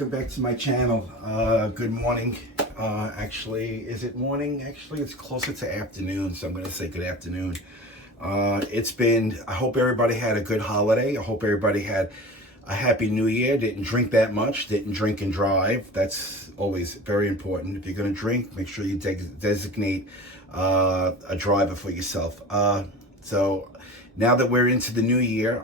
welcome back to my channel. Good morning. Actually, is it morning? Actually, it's closer to afternoon, so I'm going to say good afternoon. I hope everybody had a good holiday. I hope everybody had a happy new year. Didn't drink that much, didn't drink and drive. That's always very important. If you're going to drink, make sure you designate a driver for yourself. So now that we're into the new year,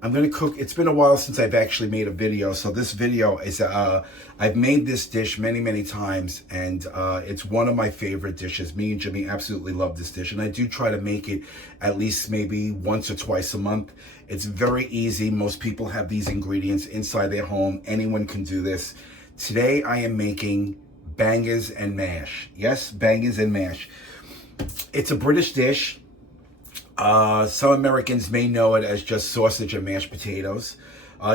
I'm going to cook. It's been a while since I've actually made a video. So this video is, I've made this dish many times, and it's one of my favorite dishes. Me and Jimmy absolutely love this dish, and I do try to make it at least maybe once or twice a month. It's very easy. Most people have these ingredients inside their home. Anyone can do this. Today I am making bangers and mash. Yes, bangers and mash. It's a British dish. Some Americans may know it as just sausage and mashed potatoes.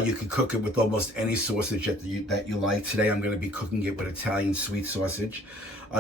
You can cook it with almost any sausage that you like. Today I'm going to be cooking it with Italian sweet sausage.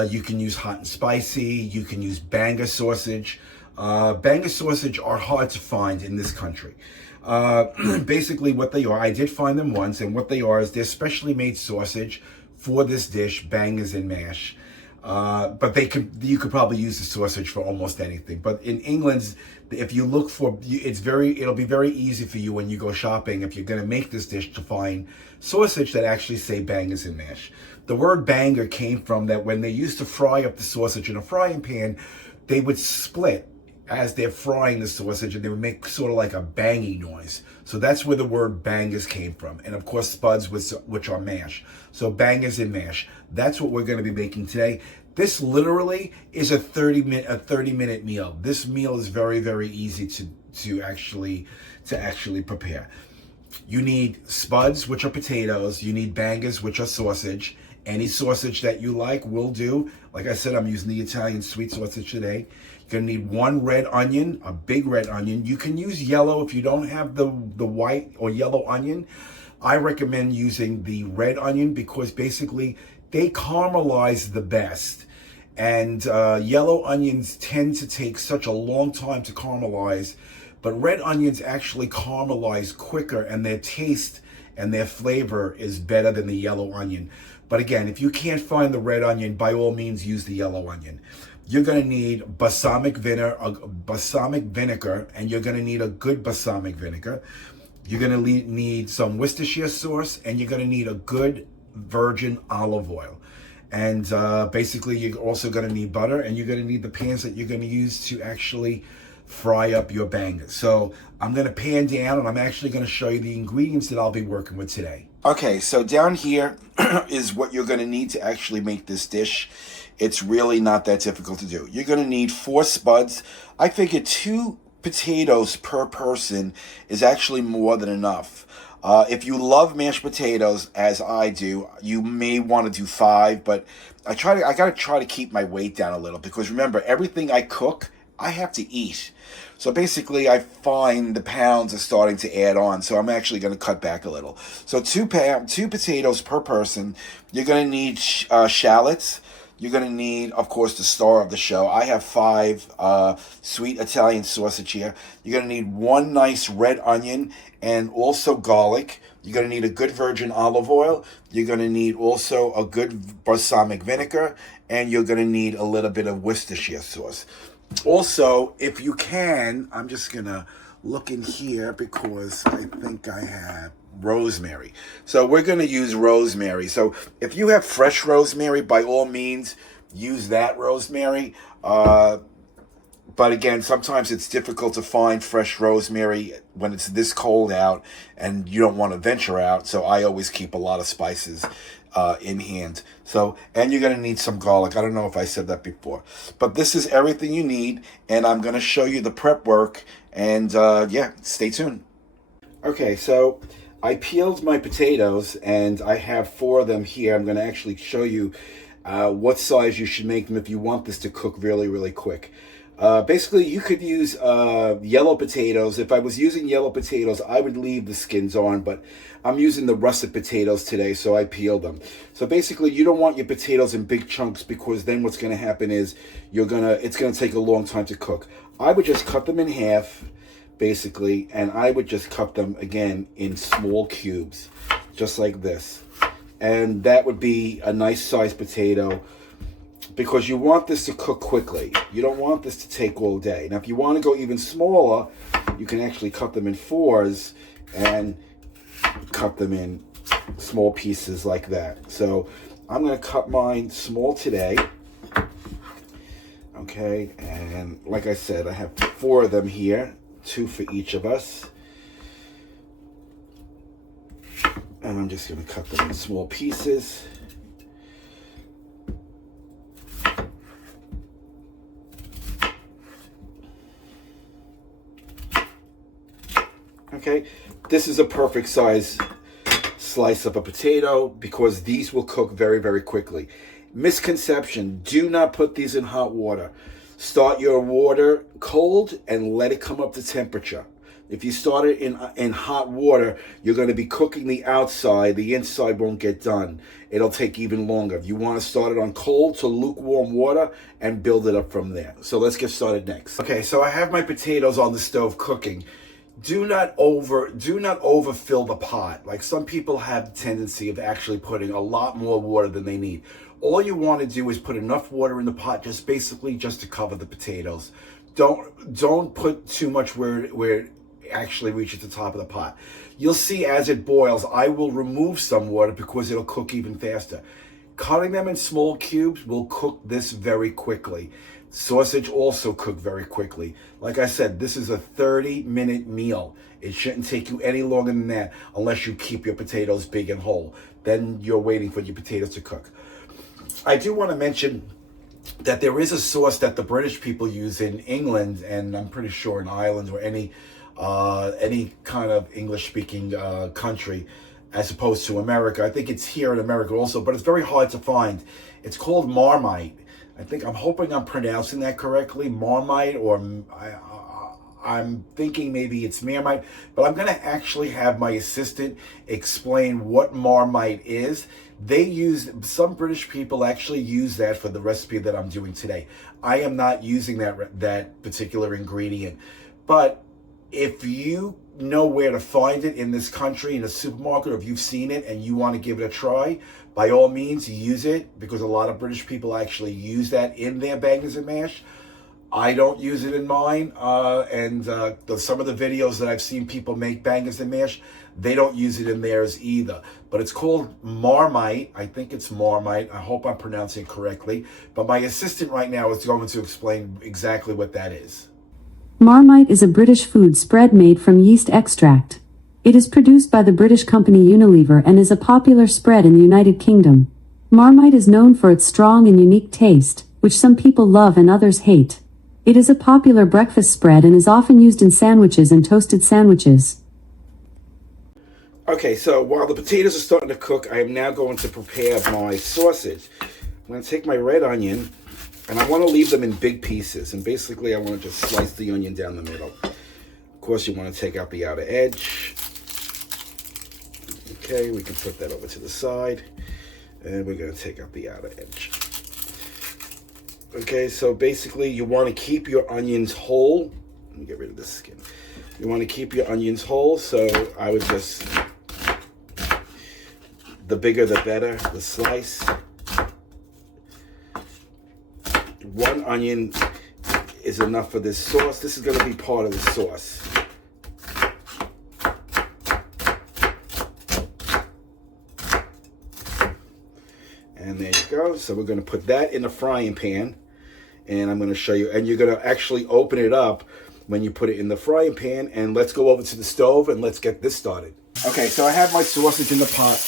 You can use hot and spicy. You can use Bangor sausage. Bangor sausage are hard to find in this country. Basically what they are, I did find them once, and what they are is they're specially made sausage for this dish, bangers and mash. But you could probably use the sausage for almost anything. But in England, if you look for, it'll be very easy for you when you go shopping, if you're going to make this dish, to find sausage that actually say bangers and mash. The word banger came from that when they used to fry up the sausage in a frying pan, they would split as they're frying the sausage, and they would make sort of like a banging noise. So that's where the word bangers came from. And of course, spuds, which are mash. So bangers and mash. That's what we're going to be making today. This literally is a 30-minute meal. This meal is very easy to actually prepare. You need spuds, which are potatoes. You need bangers, which are sausage. Any sausage that you like will do. Like I said, I'm using the Italian sweet sausage today. You're going to need one red onion, a big red onion. You can use yellow if you don't have the white or yellow onion. I recommend using the red onion because basically they caramelize the best. And yellow onions tend to take such a long time to caramelize, but red onions actually caramelize quicker, and their taste and their flavor is better than the yellow onion. But again, if you can't find the red onion, by all means use the yellow onion. You're going to need balsamic vinegar, and you're going to need a good balsamic vinegar. You're going to need some Worcestershire sauce, and you're going to need a good virgin olive oil. And basically, you're also going to need butter, and you're going to need the pans that you're going to use to actually fry up your bangers. So I'm going to pan down, and I'm actually going to show you the ingredients that I'll be working with today. Okay, so down here is what you're going to need to actually make this dish. It's really not that difficult to do. You're going to need 4 spuds. I figure 2 potatoes per person is actually more than enough. If you love mashed potatoes, as I do, you may want to do 5, but I got to try to keep my weight down a little, because remember, everything I cook, I have to eat. So basically, I find the pounds are starting to add on, so I'm actually going to cut back a little. So 2 potatoes per person. You're going to need shallots. You're going to need, of course, the star of the show. I have 5 sweet Italian sausage here. You're going to need 1 nice red onion and also garlic. You're going to need a good virgin olive oil. You're going to need also a good balsamic vinegar. And you're going to need a little bit of Worcestershire sauce. Also, if you can, I'm just going to look in here because I think I have rosemary. So we're going to use rosemary. So if you have fresh rosemary, by all means, use that rosemary. But again, sometimes it's difficult to find fresh rosemary when it's this cold out and you don't want to venture out. So I always keep a lot of spices in hand. So, and you're going to need some garlic. I don't know if I said that before, but this is everything you need. And I'm going to show you the prep work. And yeah, stay tuned. Okay, so I peeled my potatoes, and I have 4 of them here. I'm going to actually show you what size you should make them if you want this to cook really quick. Basically, you could use yellow potatoes. If I was using yellow potatoes, I would leave the skins on, but I'm using the russet potatoes today, so I peeled them. So basically, you don't want your potatoes in big chunks, because then what's going to happen is it's going to take a long time to cook. I would just cut them in half, basically, and I would just cut them again in small cubes. just like this. And that would be a nice sized potato, because you want this to cook quickly. You don't want this to take all day. Now, if you want to go even smaller, you can actually cut them in fours and cut them in small pieces like that. So I'm going to cut mine small today. Okay, and like I said, I have 4 of them here, 2 for each of us. And I'm just going to cut them in small pieces. Okay, this is a perfect size slice of a potato because these will cook very, very quickly. Misconception, do not put these in hot water. Start your water cold and let it come up to temperature. If you start it in hot water, you're going to be cooking the outside. The inside won't get done. It'll take even longer. You want to start it on cold to lukewarm water and build it up from there. So let's get started next. Okay, so I have my potatoes on the stove cooking. Do not overfill the pot. Like some people have the tendency of actually putting a lot more water than they need. All you want to do is put enough water in the pot, just to cover the potatoes. Don't put too much where it actually reaches the top of the pot. You'll see as it boils, I will remove some water because it'll cook even faster. Cutting them in small cubes will cook this very quickly. Sausage also cook very quickly. Like I said, this is a 30-minute meal. It shouldn't take you any longer than that unless you keep your potatoes big and whole. Then you're waiting for your potatoes to cook. I do want to mention that there is a sauce that the British people use in England, and I'm pretty sure in Ireland or any kind of English-speaking country, as opposed to America. I think it's here in America also, but it's very hard to find. It's called Marmite. I'm hoping I'm pronouncing that correctly, Marmite, or I'm thinking maybe it's Marmite, but I'm going to actually have my assistant explain what Marmite is. Some British people actually use that for the recipe that I'm doing today. I am not using that particular ingredient, but if you know where to find it in this country, in a supermarket, or if you've seen it and you want to give it a try, by all means, use it, because a lot of British people actually use that in their bangers and mash. I don't use it in mine, and some of the videos that I've seen people make bangers and mash, they don't use it in theirs either. But it's called Marmite. I think it's Marmite. I hope I'm pronouncing it correctly. But my assistant right now is going to explain exactly what that is. Marmite is a British food spread made from yeast extract. It is produced by the British company Unilever and is a popular spread in the United Kingdom. Marmite is known for its strong and unique taste, which some people love and others hate. It is a popular breakfast spread and is often used in sandwiches and toasted sandwiches. Okay, so while the potatoes are starting to cook, I am now going to prepare my sausage. I'm going to take my red onion, and I want to leave them in big pieces. And basically, I want to just slice the onion down the middle. Of course, you want to take out the outer edge. Okay, we can put that over to the side. And we're going to take out the outer edge. Okay, so basically, you want to keep your onions whole. Let me get rid of this skin. You want to keep your onions whole, so I would just... The bigger the better, the slice. One onion is enough for this sauce. This is going to be part of the sauce. And there you go. So we're going to put that in a frying pan. And I'm going to show you. And you're going to actually open it up when you put it in the frying pan. And let's go over to the stove and let's get this started. Okay, so I have my sausage in the pot.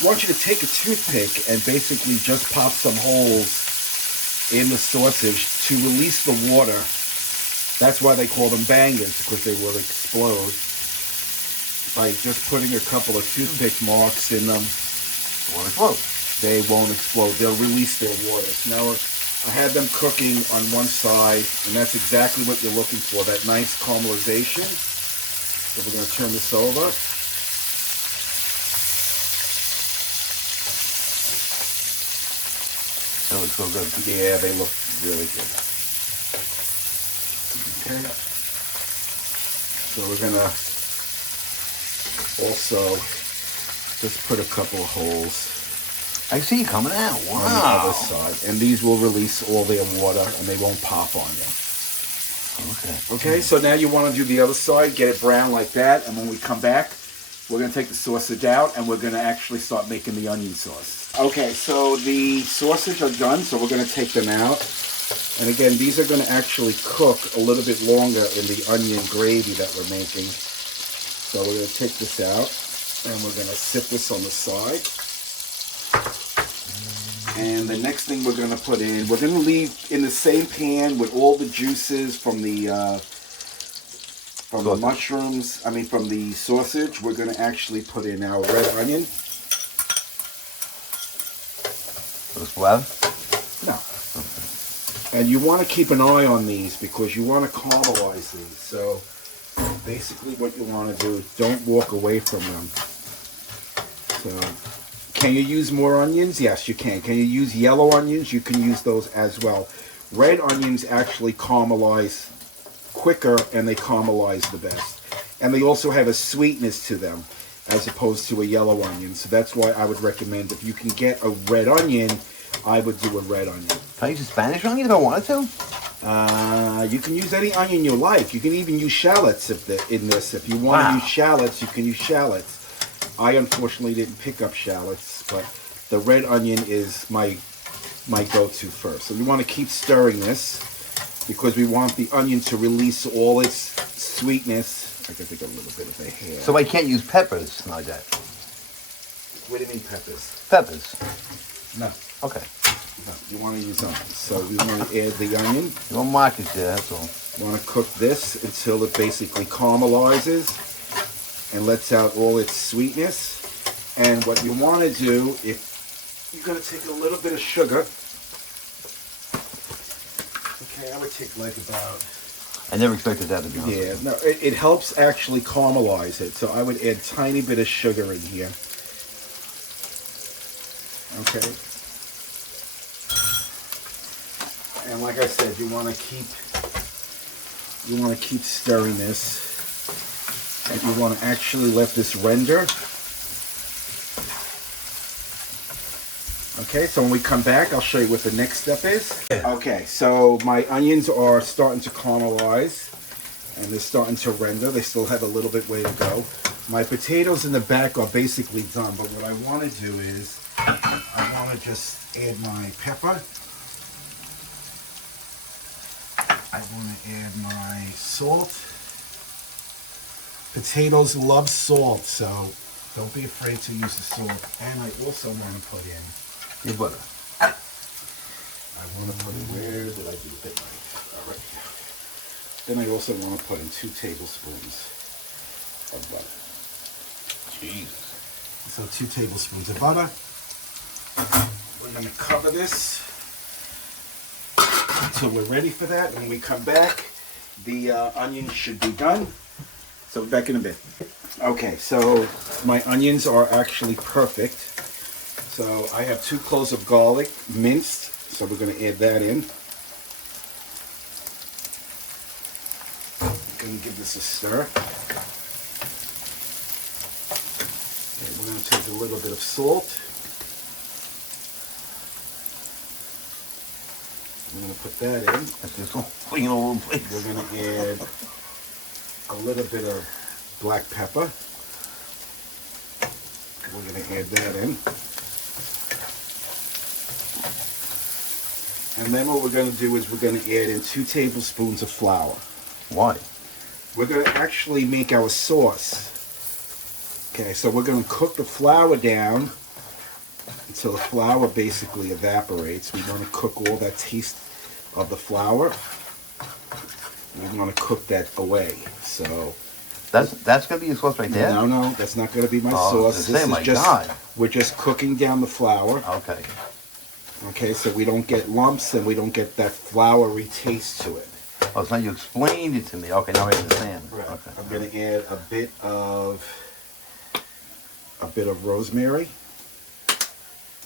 I want you to take a toothpick and basically just pop some holes in the sausage to release the water. That's why they call them bangers, because they will explode. By just putting a couple of toothpick marks in them, they won't explode. They'll release their water. So now I had them cooking on one side, and that's exactly what you're looking for, that nice caramelization. So we're going to turn this over. They look so good. Yeah, they look really good. Okay. So we're gonna also Just put a couple of holes I see it coming out. on the Wow. other side, and these will release all their water, and they won't pop on you. Okay. Okay, so now you want to do the other side, get it brown like that, and when we come back, we're going to take the sausage out, and we're going to actually start making the onion sauce. Okay, so the sausage are done, so we're going to take them out. And again, these are going to actually cook a little bit longer in the onion gravy that we're making. So we're going to take this out, and we're going to sit this on the side. And the next thing we're going to put in, we're going to leave in the same pan with all the juices from the mushrooms, from the sausage. We're going to actually put in our red onion. Those well? No. And you want to keep an eye on these because you want to caramelize these. So basically what you want to do is don't walk away from them. So can you use more onions? Yes, you can. Can you use yellow onions? You can use those as well. Red onions actually caramelize quicker and they caramelize the best. And they also have a sweetness to them as opposed to a yellow onion. So that's why I would recommend if you can get a red onion, I would do a red onion. Can I use a Spanish onion if I wanted to? You can use any onion you like. You can even use shallots in this. If you want to use shallots, you can use shallots. I unfortunately didn't pick up shallots, but the red onion is my go-to first. So we want to keep stirring this because we want the onion to release all its sweetness. I can take a little bit of a hair. So I can't use peppers like that? What do you mean peppers? Peppers. No. Okay. No, you want to use onions. So we want to add the onion. No markets there, that's all. You want to cook this until it basically caramelizes and lets out all its sweetness. And what you want to do, if you're going to take a little bit of sugar. Okay, I would take like about... I never expected that to be honest. Yeah, no, it helps actually caramelize it. So I would add a tiny bit of sugar in here. Okay. And like I said, you want to keep stirring this. And you want to actually let this render. Okay, so when we come back, I'll show you what the next step is. Okay, so my onions are starting to caramelize and they're starting to render. They still have a little bit way to go. My potatoes in the back are basically done, but what I want to do is I want to just add my pepper. I want to add my salt. Potatoes love salt, so don't be afraid to use the salt. And I also want to put in Your butter. I want to put in, where did I do the knife? All right. Then I also want to put in 2 tablespoons of butter. Jesus. So 2 tablespoons of butter. We're going to cover this until we're ready for that. When we come back, the onions should be done. So we're back in a bit. Okay, so my onions are actually perfect. So I have 2 cloves of garlic minced, so we're going to add that in. Going to give this a stir. Okay, we're going to take a little bit of salt. I'm going to put that in. That's just all over the place. We're going to add a little bit of black pepper. We're going to add that in. And then what we're going to do is we're going to add in 2 tablespoons of flour. Why? We're going to actually make our sauce. Okay, so we're going to cook the flour down until the flour basically evaporates. We want to cook all that taste of the flour. And we want to cook that away. So that's gonna be your sauce right there? no, that's not going to be my sauce. This is just God. We're just cooking down the flour. Okay. Okay, so we don't get lumps and we don't get that floury taste to it. Oh, so now you explained it to me. Okay, now I understand. Right. Okay. I'm going to add a bit of rosemary.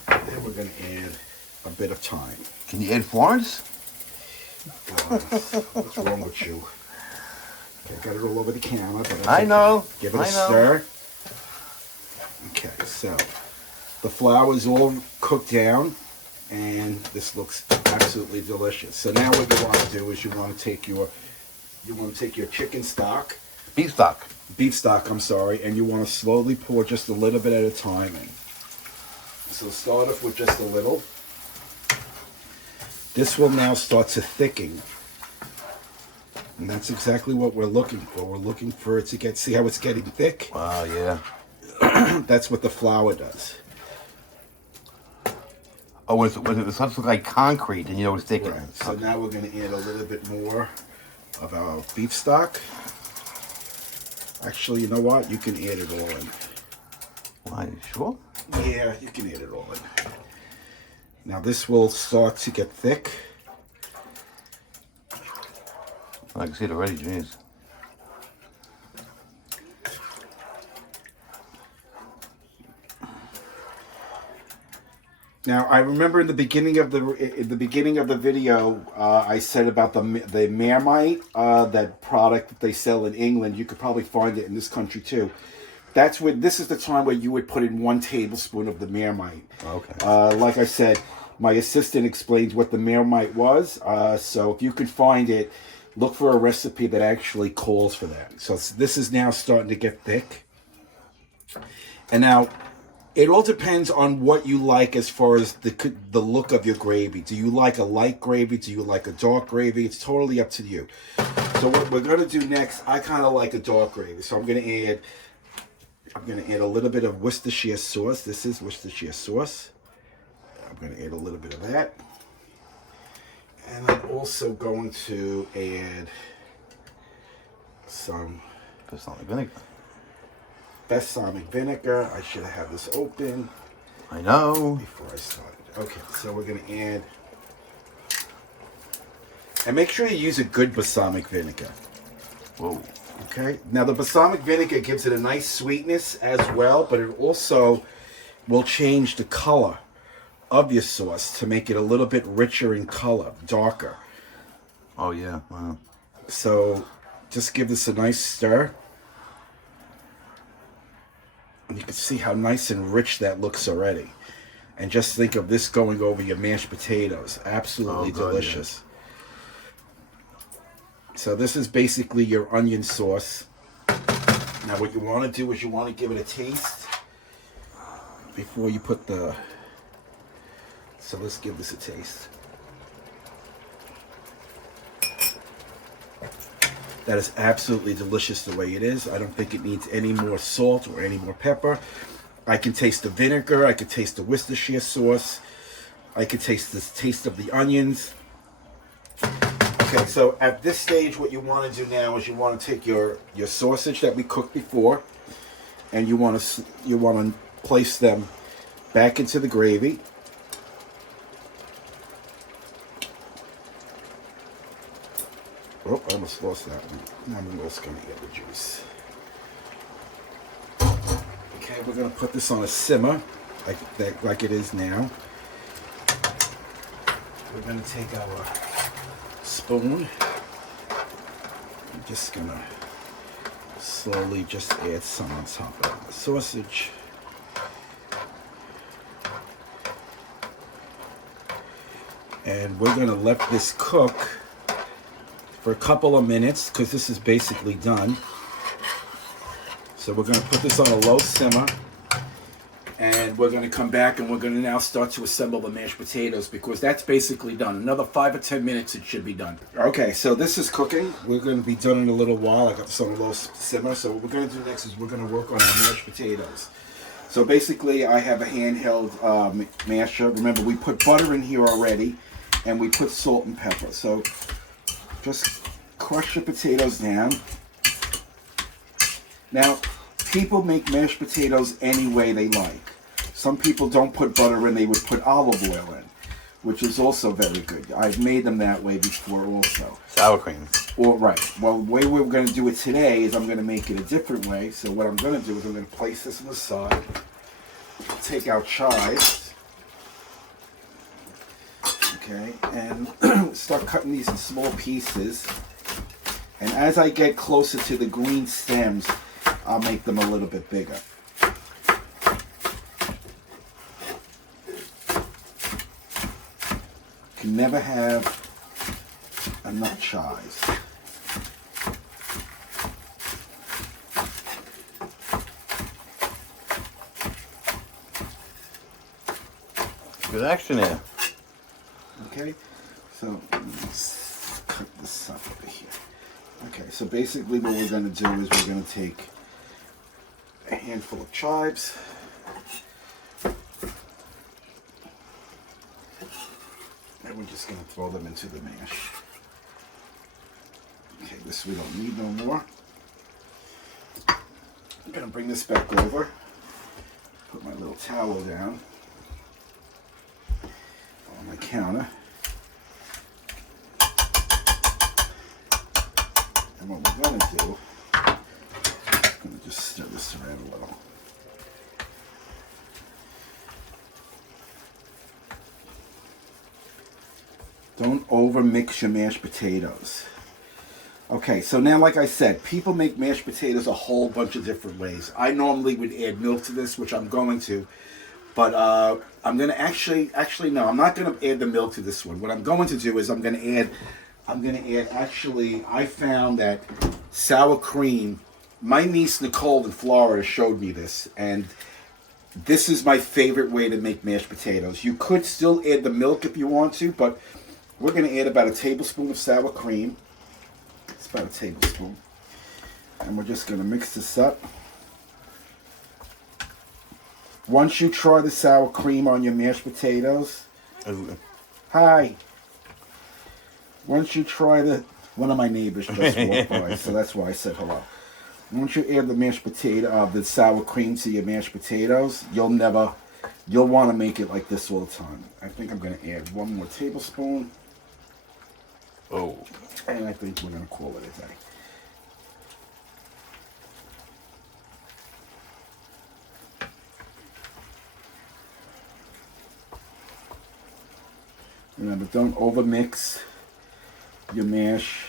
Then we're going to add a bit of thyme. Can you add Florence? What's wrong with you? Okay, got it all over the camera, but I know. Give it a I know. stir. Okay, so the flour is all cooked down, and this looks absolutely delicious. So now what you want to do is you want to take your chicken stock, Beef stock. beef stock, I'm sorry, and you want to slowly pour just a little bit at a time in. So start off with just a little. This will now start to thicken. And that's exactly what we're looking for. We're looking for it to get, see how it's getting thick? Wow, yeah. That's what the flour does. Oh, when it starts to look like concrete, and you know it's thickening. Right. So now we're going to add a little bit more of our beef stock. Actually, you know what? You can add it all in. Why, you sure? Yeah, you can add it all in. Now this will start to get thick. I can see it already, jeez. Now I remember in the beginning of the video, I said about the Marmite, that product that they sell in England. You could probably find it in this country too. That's when this is the time where you would put in 1 tablespoon of the Marmite. Okay. Like I said, my assistant explains what the Marmite was. So if you can find it, look for a recipe that actually calls for that. So this is now starting to get thick. And now, it all depends on what you like as far as the look of your gravy. Do you like a light gravy? Do you like a dark gravy? It's totally up to you. So what we're going to do next, I kind of like a dark gravy. So I'm going to add a little bit of Worcestershire sauce. This is Worcestershire sauce. I'm going to add a little bit of that. And I'm also going to add some Balsamic vinegar. balsamic vinegar. I should have had this open I know. before I started. Okay, so we're going to add... And make sure you use a good balsamic vinegar. Whoa. Okay, now the balsamic vinegar gives it a nice sweetness as well, but it also will change the color of your sauce to make it a little bit richer in color, darker. Oh, yeah. Wow. So just give this a nice stir. And you can see how nice and rich that looks already. And just think of this going over your mashed potatoes. Absolutely delicious. So this is basically your onion sauce. Now what you want to do is you want to give it a taste before you put the... So let's give this a taste. That is absolutely delicious the way it is. I don't think it needs any more salt or any more pepper. I can taste the vinegar. I can taste the Worcestershire sauce. I can taste the taste of the onions. Okay, so at this stage, what you want to do now is you want to take your sausage that we cooked before, and you want to place them back into the gravy. Oh, I almost lost that one. Now I'm just going to get the juice. Okay, we're going to put this on a simmer, like it is now. We're going to take our spoon. I'm just going to slowly just add some on top of the sausage. And we're going to let this cook for a couple of minutes, because this is basically done. So we're going to put this on a low simmer, and we're going to come back and we're going to now start to assemble the mashed potatoes, because that's basically done. Another 5 or 10 minutes it should be done. Okay, so this is cooking. We're going to be done in a little while. I got this on a low simmer. So what we're going to do next is we're going to work on our mashed potatoes. So basically I have a handheld masher. Remember, we put butter in here already, and we put salt and pepper. So just crush your potatoes down. Now, people make mashed potatoes any way they like. Some people don't put butter in, they would put olive oil in, which is also very good. I've made them that way before also. Sour cream. Or, right. Well, the way we're going to do it today is I'm going to make it a different way. So what I'm going to do is I'm going to place this on the side, take out chives. Okay, and start cutting these in small pieces. And as I get closer to the green stems, I'll make them a little bit bigger. can never have enough chives. Good action there. Okay, so let's cut this up over here. Okay, so basically what we're going to do is we're going to take a handful of chives. And we're just going to throw them into the mash. Okay, this we don't need no more. I'm going to bring this back over. Put my little towel down on my counter. And what we're going to do, I'm going to just stir this around a little. Don't over mix your mashed potatoes. Okay, so now like I said, people make mashed potatoes a whole bunch of different ways. I normally would add milk to this, which I'm going to. But I'm going to actually no, I'm not going to add the milk to this one. What I'm going to do is I'm going to add, actually, I found that sour cream. My niece Nicole in Florida showed me this, and this is my favorite way to make mashed potatoes. You could still add the milk if you want to, but we're going to add about a tablespoon of sour cream. It's about a tablespoon. And we're just going to mix this up. Once you try the sour cream on your mashed potatoes, hi. Once you try one of my neighbors just walked by, so that's why I said hello. Once you add the sour cream to your mashed potatoes, you'll want to make it like this all the time. I think I'm going to add one more tablespoon. Oh. And I think we're going to call it a day. Remember, don't overmix your mash.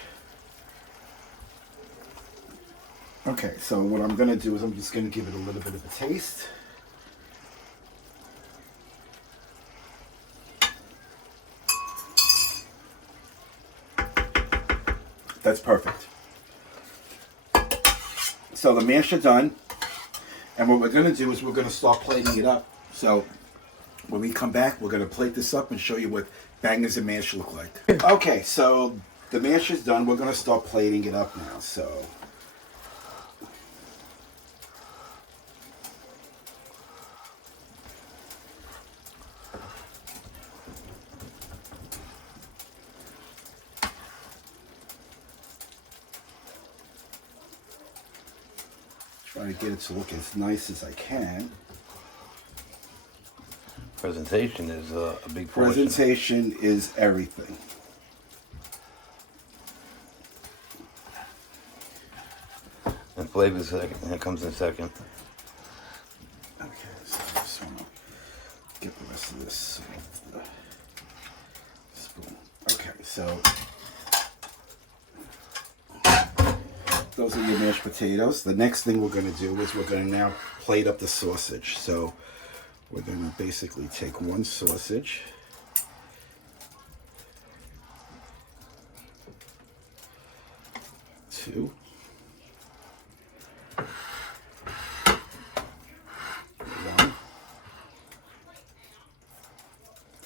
Okay, so what I'm going to do is I'm just going to give it a little bit of a taste. That's perfect. So the mash is done. And what we're going to do is we're going to start plating it up. So when we come back, we're going to plate this up and show you what bangers and mash look like. Okay, so the mash is done. We're going to start plating it up now. So try to get it to look as nice as I can. Presentation is a big portion. Presentation is everything. And flavor second. That comes in second. Okay, so I just want to get the rest of this off the spoon. Okay, so those are your mashed potatoes. The next thing we're going to do is we're going to now plate up the sausage. So we're going to basically take one sausage, two, one,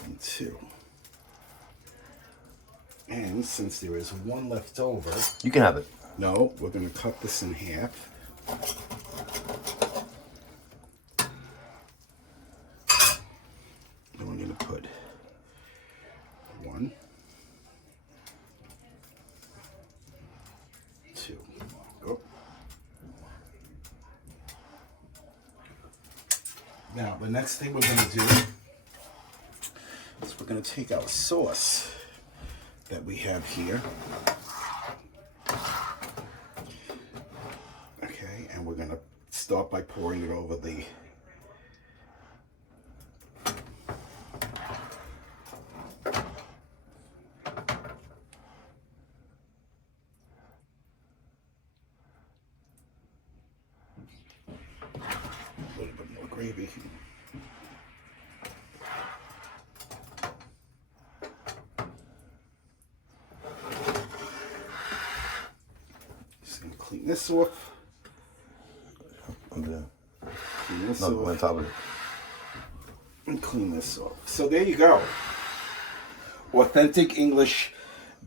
and two. And since there is one left over, You can have it. no, we're going to cut this in half. And we're going to put one, two. Oh. Now, the next thing we're going to do is we're going to take our sauce that we have here. Okay, and we're going to start by pouring it over the a little bit more gravy. this off. Okay. Clean this No, off. on top of it. And clean this off. So there you go. Authentic English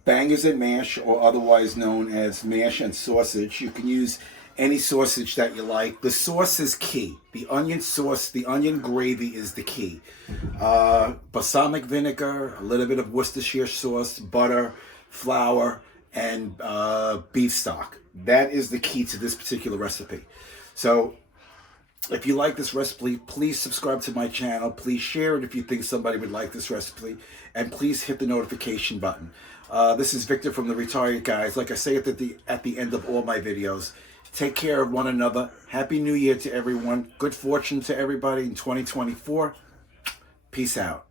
bangers and mash, or otherwise known as mash and sausage. You can use any sausage that you like. The sauce is key. The onion sauce, the onion gravy is the key. Balsamic vinegar, a little bit of Worcestershire sauce, butter, flour, and beef stock. That is the key to this particular recipe. So if you like this recipe, please subscribe to my channel. Please share it if you think somebody would like this recipe. And please hit the notification button. This is Victor from The Retired Guys. Like I say at the end of all my videos, take care of one another. Happy New Year to everyone. Good fortune to everybody in 2024. Peace out.